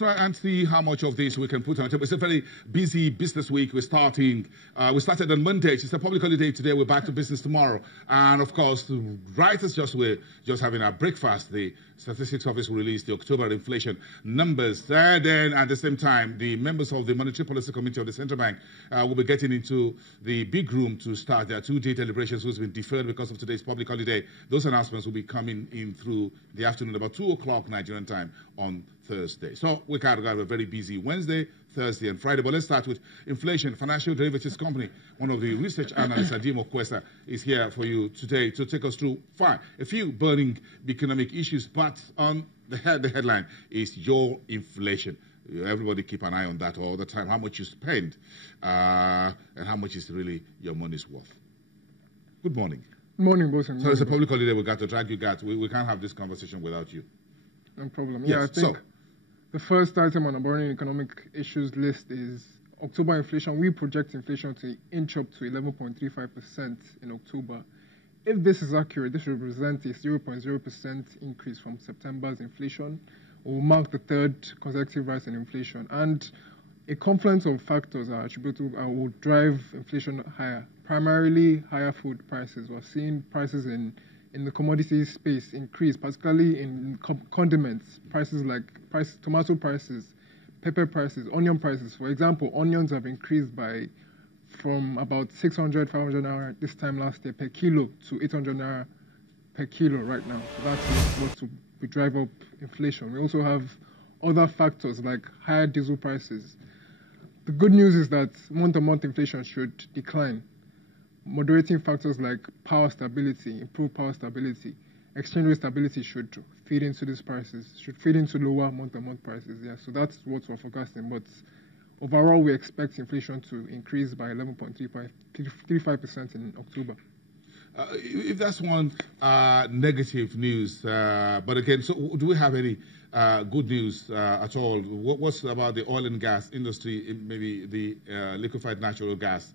let's try and see how much of this we can put on the table. It's a very busy business week. We started on Monday. It's a public holiday today. We're back to business tomorrow. And of course, right as we're just having our breakfast, the Statistics Office will release the October inflation numbers. Then at the same time, the members of the Monetary Policy Committee of the Central Bank will be getting into the big room to start their two-day deliberations, which has been deferred because of today's public holiday. Those announcements will be coming in through the afternoon, about 2 o'clock Nigerian time on Thursday. So we kind of have a very busy Wednesday, Thursday, and Friday. But let's start with inflation. Financial Derivatives Company, one of the research analysts, Adimo Kwesa, is here for you today to take us through a few burning economic issues. But on the headline is your inflation. Everybody keep an eye on that all the time, how much you spend and how much is really your money's worth. Good morning. Good morning, boss. So it's a public holiday. We got to drag you guys. We can't have this conversation without you. No problem. Yes, Yeah, I think the first item on the burning economic issues list is October inflation. We project inflation to inch up to 11.35% in October. If this is accurate, this represents a 0.0% increase from September's inflation. It will mark the third consecutive rise in inflation. And a confluence of factors are attributable will drive inflation higher. Primarily higher food prices. We're seeing prices in the commodities space increase, particularly in condiments. Prices like tomato prices, pepper prices, onion prices. For example, onions have increased from about 600, 500 naira this time last year per kilo to 800 naira per kilo right now. So that's what to drive up inflation. We also have other factors like higher diesel prices. The good news is that month-to-month inflation should decline. Moderating factors like power stability, improved power stability, exchange rate stability should feed into these prices, should feed into lower month-to-month prices. Yeah, so that's what we're forecasting. But overall, we expect inflation to increase by 11.35% in October. If that's one negative news, but again, so do we have any good news at all? What's about the oil and gas industry, maybe the liquefied natural gas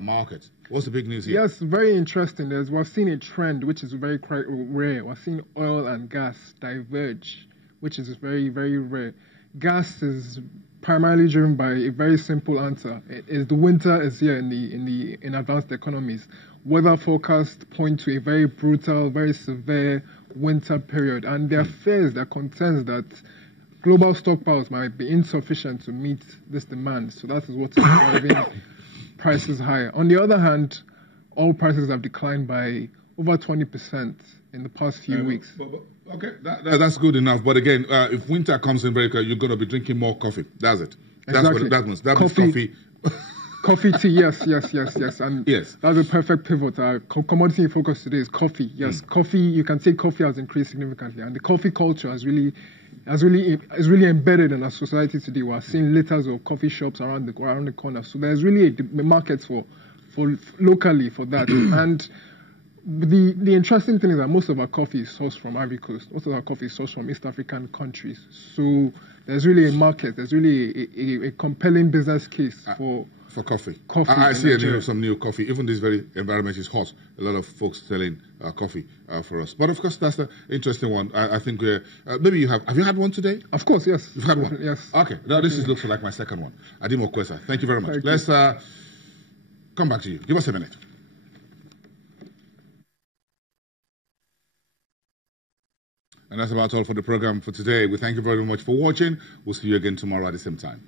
market? What's the big news here? Yes, very interesting. We're seeing a trend which is very quite rare. We're seeing oil and gas diverge, which is very, very rare. Gas is primarily driven by a very simple answer. The winter is here in advanced economies. Weather forecasts point to a very brutal, very severe winter period, and there are fears, there are concerns that global stockpiles might be insufficient to meet this demand. So that is what is driving prices higher. On the other hand, oil prices have declined by over 20% in the past few weeks. Okay, that's good enough. But again, if winter comes in very quick, you're going to be drinking more coffee. That's it. That's exactly. what that means. That means coffee. Coffee, tea, yes. And yes, that's a perfect pivot. Our commodity focus today is coffee. Yes, coffee, you can say coffee has increased significantly. And the coffee culture is really embedded in our society today. We're seeing litters of coffee shops around the corner. So there's really a market for locally for that. And the interesting thing is that most of our coffee is sourced from Ivory Coast. Most of our coffee is sourced from East African countries. So there's really a market. There's really a compelling business case for coffee. I see some new coffee. Even this very environment is hot. A lot of folks selling coffee for us. But of course, that's the interesting one. I think maybe you have. Have you had one today? Of course, yes. You've had one? Yes. Okay. Now this looks like my second one. Adimo Kwesa. Thank you very much. Let's come back to you. Give us a minute. And that's about all for the program for today. We thank you very much for watching. We'll see you again tomorrow at the same time.